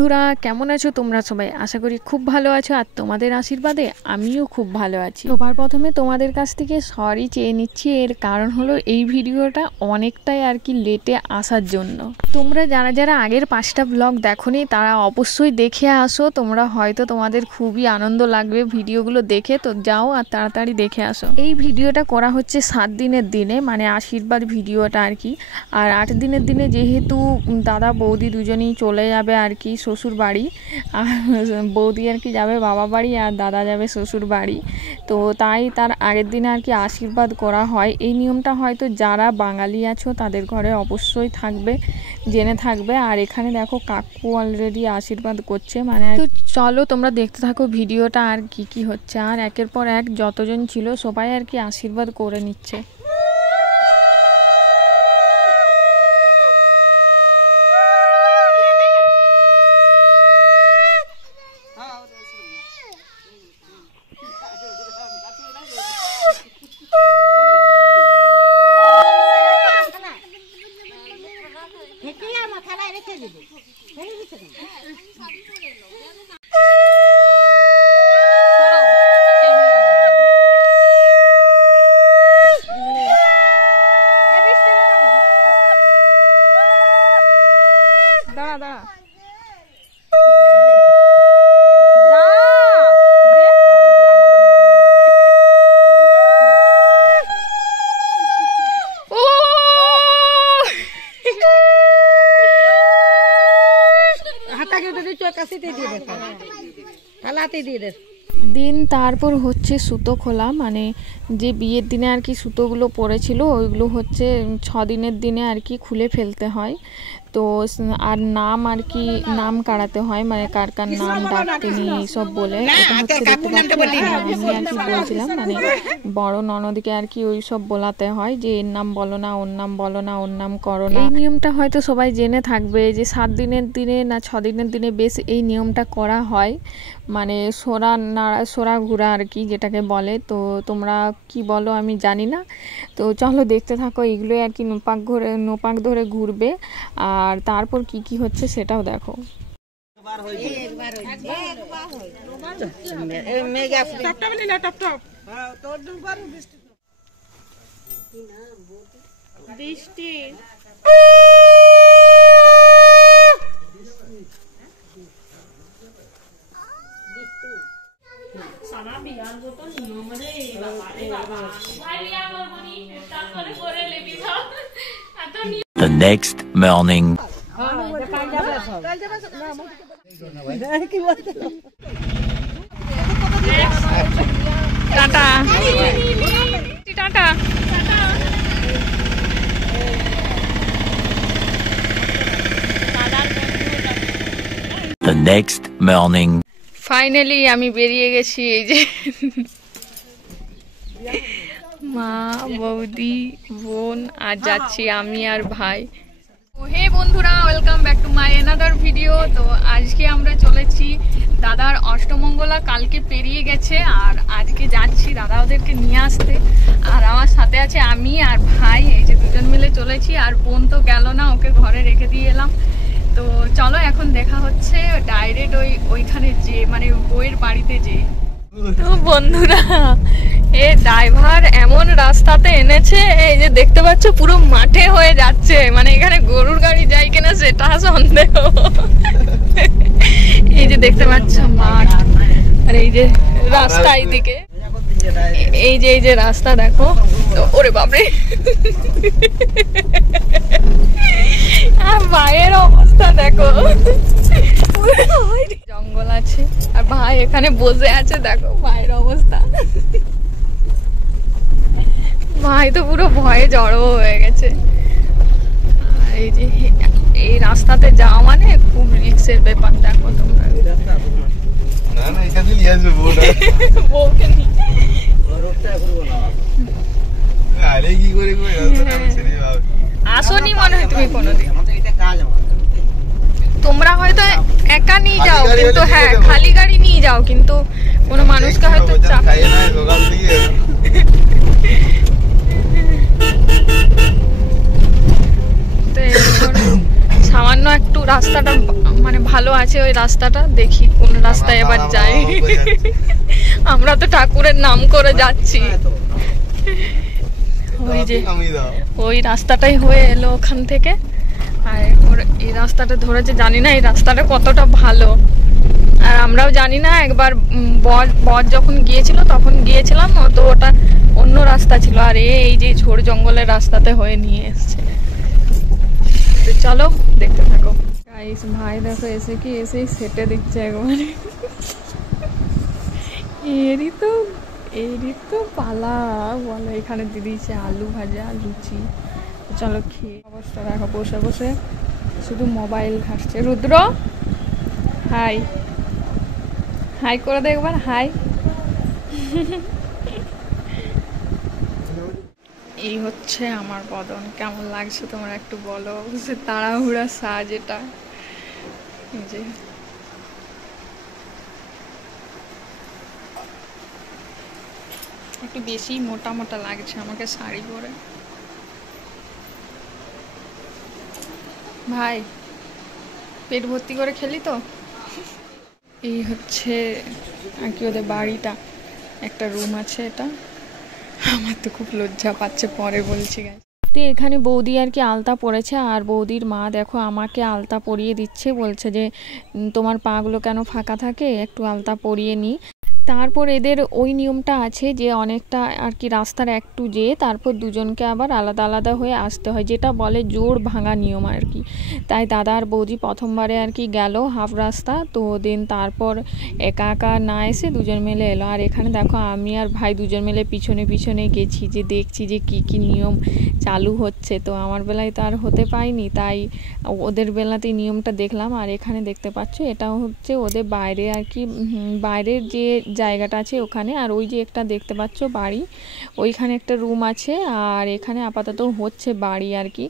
বন্ধুরা, কেমন আছো তোমরা সবাই? আশা করি খুব ভালো আছো আর তোমাদের আশীর্বাদে আমিও খুব ভালো আছি। সবার প্রথমে তোমাদের কাছ থেকে সরি চেয়ে নিচ্ছি। এর কারণ হলো এই ভিডিওটা অনেকটাই আর কি লেটে আসার জন্য। তোমরা যারা যারা আগের 5টা ব্লগ দেখোনি তারা অবশ্যই দেখে আসো। তোমরা হয়তো তোমাদের খুবই আনন্দ লাগবে ভিডিওগুলো দেখে, তো যাও আর তাড়াতাড়ি দেখে আসো। এই ভিডিওটা করা হচ্ছে 7 দিনের দিনে, মানে আশীর্বাদ ভিডিওটা আর কি। আর 8 দিনের দিনে যেহেতু দাদা বৌদি দুজনেই চলে যাবে আর কি শ্বশুর বাড়ি, আর বৌদি আর কি যাবে বাবা বাড়ি আর দাদা যাবে শ্বশুর বাড়ি, তো তাই তার আগের দিনে আর কি আশীর্বাদ করা হয়। এই নিয়মটা হয়তো যারা বাঙালি আছো তাদের ঘরে অবশ্যই থাকবে, জেনে থাকবে। আর এখানে দেখো কাকু অলরেডি আশীর্বাদ করছে, মানে তো চলো তোমরা দেখতে থাকো ভিডিওটা আর কি কি হচ্ছে। আর একের পর এক যতজন ছিল সবাই আর কি আশীর্বাদ করে নিচ্ছে। দিন তারপর হচ্ছে সুতো খোলা, মানে যে বিয়ের দিনে আর কি সুতোগুলো পড়েছিল ওইগুলো হচ্ছে 6 দিনের দিনে আর কি খুলে ফেলতে হয়। তো আর নাম আর কি নাম কাড়াতে হয়, মানে কার কার নাম ডাকতেনি সব বলে। এটা হচ্ছে দেখতে পাচ্ছি আমি আর কি বলছিলাম, মানে বড় ননদকে আর কি ওই সব বলাতে হয় যে এর নাম বলো না, ওর নাম বলো না, ওর নাম করো না। এই নিয়মটা হয়তো সবাই জেনে থাকবে যে 7 দিনের দিনে না 6 দিনের দিনে বেশ এই নিয়মটা করা হয়, মানে সোরা ঘুরা আর কি যেটাকে বলে। তো তোমরা কি বলো আমি জানি না, তো চলো দেখতে থাকো। এগুলো আর কি নোপাক ধরে ঘুরবে, আর তারপর কি কি হচ্ছে সেটাও দেখো। বৃষ্টি The next morning. Tata tata. The next morning. Finally আমি বেরিয়ে গেছি। এই যে মা বৌদি বোন আর যাচ্ছি আমি আর ভাই। হে বন্ধুরা, welcome back to my another video. তো আজকে আমরা চলেছি দাদার অষ্টমঙ্গলা, কালকে পেরিয়ে গেছে আর আজকে যাচ্ছি দাদা ওদেরকে নিয়ে আসতে। আর আমার সাথে আছে আমি আর ভাই, এই যে দুজন মিলে চলেছি। আর বোন তো গেল না, ওকে ঘরে রেখে দিয়ে এলাম। তো চলো এখন দেখা হচ্ছে ডাইরেক্ট ওইখানে যে মানে বইয়ের বাড়িতে যে। তো বন্ধুরা, এ ড্রাইভার এমন রাস্তাতে এনেছে, এই যে দেখতে পাচ্ছ পুরো মাঠে হয়ে যাচ্ছে, মানে এখানে গরুর গাড়ি যায় কিনা সেটা সন্দেহ। এই যে দেখতে পাচ্ছ মাঠ, আর এই যে রাস্তা এইদিকে, এই যে রাস্তা দেখো। ওরে বাপরে, আর ভাইয়ের অবস্থা দেখো, জঙ্গল আছে আর ভাই এখানে বসে আছে, দেখো ভাইয়ের অবস্থা। ভাই তো পুরো ভয়ে জড়ো হয়ে গেছে। আর এই যে এই রাস্তাতে যাওয়া মানে খুব রিস্কের ব্যাপার, দেখো তোমরা। বউকে নিয়ে আসনি মনে হয় তুমি কোনোদিন। তোমরা হয়তো একা নিয়ে যাও, কিন্তু হ্যাঁ খালি গাড়ি নিয়ে যাও, কিন্তু কোনো মানুষকে হয়তো চাপ। তো সামান্য একটু রাস্তাটা মানে ভালো আছে ওই রাস্তাটা, দেখি কোন রাস্তায় এবার যাই। আমরা তো ঠাকুরের নাম করে যাচ্ছি। ওই যে ওই রাস্তাটাই হয়ে এলো ওখান থেকে, আর এই রাস্তাটা ধরেছে। জানি না এই রাস্তাটা কতটা ভালো, আর আমরাও জানি না। একবার বর যখন গিয়েছিল তখন গিয়েছিলাম, তো ওটা অন্য রাস্তা ছিল, আর এই যে ঝোড় জঙ্গলের রাস্তাতে হয়ে নিয়ে এসছে। তো চলো দেখতে থাকো। গাইস ভাই দেখো এসে কি এসেই সেটে দিচ্ছে একবারে। এরই তো পালা বলো। এখানে দিয়ে দিয়েছে আলু ভাজা, লুচি। চলো খেয়ে অবস্থা দেখো, বসে বসে শুধু মোবাইল ঘাঁটছে। রুদ্র হাই হাই করে দে একবার, হাই। এই হচ্ছে আমার বদন, কেমন লাগছে তোমরা একটু বলো। বুঝছে তাড়াহুড়া সাজ এটা। এই যে একটু বেশি মোটা মোটা লাগছে আমাকে শাড়ি পরে। ভাই পেট ভর্তি করে খেলি তো। এই হচ্ছে আর কি ওদের বাড়িটা, একটা রুম আছে এটা। আমার তো খুব লজ্জা পাচ্ছে, পরে বলছি গাইস। তো এখানে বৌদি আর কি আলতা পরেছে, আর বৌদির মা দেখো আমাকে আলতা পরিয়ে দিচ্ছে। বলছে যে তোমার পাগুলো কেন ফাঁকা থাকে, একটু আলতা পরিয়ে নিই। তারপর এদের ওই নিয়মটা আছে যে অনেকটা আর কি রাস্তার একটু যেয়ে তারপর দুজনকে আবার আলাদা আলাদা হয়ে আসতে হয়, যেটা বলে জোড় ভাঙা নিয়ম আর কি। তাই দাদা আর বৌদি প্রথমবারে আর কি গেল হাফ রাস্তা, তো দেন তারপর একা একা না এসে দুজন মিলে এলো। আর এখানে দেখো আমি আর ভাই দুজন মিলে পিছনে পিছনে গেছি, যে দেখছি যে কি কি নিয়ম চালু হচ্ছে। তো আমার বেলায় তো আর হতে পাইনি, তাই ওদের বেলাতেই নিয়মটা দেখলাম। আর এখানে দেখতে পাচ্ছ এটা হচ্ছে ওদের বাইরে আর কি, বাইরের যে জায়গাটা আছে ওখানে। আর ওই যে একটা দেখতে পাচ্ছ বাড়ি, ওইখানে একটা রুম আছে। আর এখানে আপাতত হচ্ছে বাড়ি আর কি।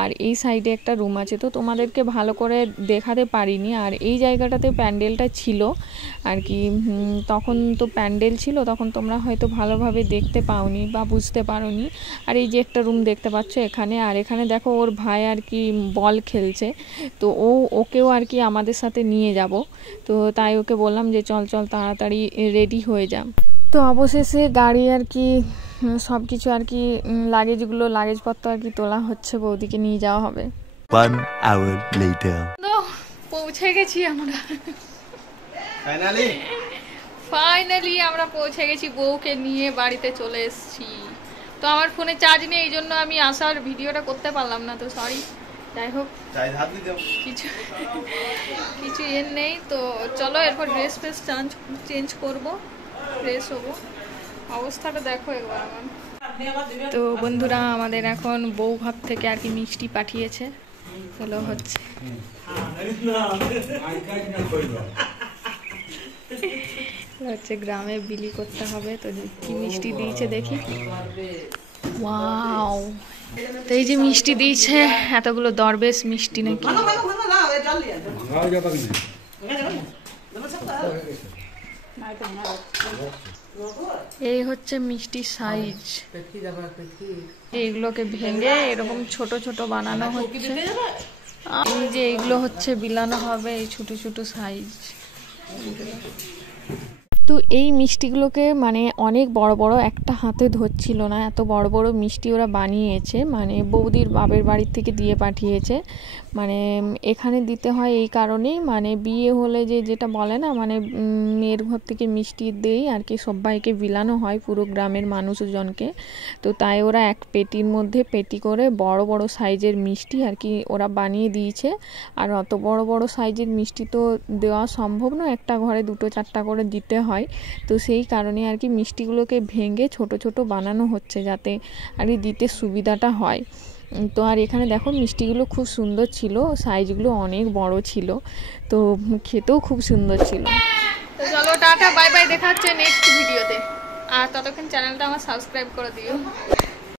আর এই সাইডে একটা রুম আছে, তো তোমাদেরকে ভালো করে দেখাতে পারিনি। আর এই জায়গাটাতে প্যান্ডেলটা ছিল আর কি, তখন তো প্যান্ডেল ছিল, তখন তোমরা হয়তো ভালোভাবে দেখতে পাওনি বা বুঝতে পারোনি। আর এই যে একটা রুম দেখতে পাচ্ছ এখানে। আর এখানে দেখো ওর ভাই আর কি বল খেলছে, তো ওকেও আর কি আমাদের সাথে নিয়ে যাব। তো তাই ওকে বললাম যে চল চল তাড়াতাড়ি রেডি হয়ে যা। তো অবশেষে গাড়ি আর কি সব কিছু আর কি লাগেজপত্র আর কি তোলা হচ্ছে, বৌদিকে নিয়ে যাওয়া হবে। 1 hour later. তো পৌঁছে গেছি আমরা, ফাইনালি আমরা পৌঁছে গেছি। বউকে নিয়ে বাড়িতে চলে এসেছি। তো আমার ফোনে চার্জ নেই, এই জন্য আমি আসার ভিডিওটা করতে পারলাম না, তো সরি। যাই হোক কিছু এর নেই। তো চলো এরপর ড্রেস ফ্রেস চেঞ্জ করবো, ফ্রেশ হবো। অবস্থাটা দেখো একবার আমার। তো বন্ধুরা আমাদের এখন বউ ঘর থেকে আর কি মিষ্টি পাঠিয়েছে, চলো হচ্ছে। হচ্ছে গ্রামে বিলি করতে হবে, তো কি মিষ্টি দিয়েছে দেখি। ওয়াও, তো এই যে মিষ্টি দিয়েছে, এতগুলো দরবেশ মিষ্টি নাকি। এই হচ্ছে মিষ্টির সাইজ, এইগুলোকে ভেঙে এরকম ছোট ছোট বানানো হচ্ছে। এই যে এইগুলো হচ্ছে বিলানো হবে, এই ছোট ছোট সাইজ। তো এই মিষ্টিগুলোকে মানে অনেক বড় বড়, একটা হাতে ধরছিল না, এত বড় বড় মিষ্টি ওরা বানিয়েছে। মানে বৌদির বাপের বাড়ির থেকে দিয়ে পাঠিয়েছে। মানে এখানে দিতে হয় এই কারণেই, মানে বিয়ে হলে যেটা বলে না, মানে মেয়ের ঘর থেকে মিষ্টি দেই আর কি, সবাইকে বিলানো হয় পুরো গ্রামের মানুষজনকে। তো তাই ওরা এক পেটির মধ্যে পেটি করে বড় বড় সাইজের মিষ্টি আর কি ওরা বানিয়ে দিয়েছে। আর অত বড় বড় সাইজের মিষ্টি তো দেওয়া সম্ভব না, একটা ঘরে 2-4টা করে দিতে হয়। তো সেই কারণে আর কি মিষ্টিগুলোকে ভেঙে ছোট ছোট বানানো হচ্ছে, যাতে আর কি দিতে সুবিধাটা হয়। তো আর এখানে দেখো মিষ্টিগুলো খুব সুন্দর ছিল, সাইজগুলো অনেক বড় ছিল, তো খেতেও খুব সুন্দর ছিল। তো চলো টাটা বাই বাই, দেখা হচ্ছে নেক্সট ভিডিওতে। আর ততক্ষণ চ্যানেলটা আমার সাবস্ক্রাইব করে দিও।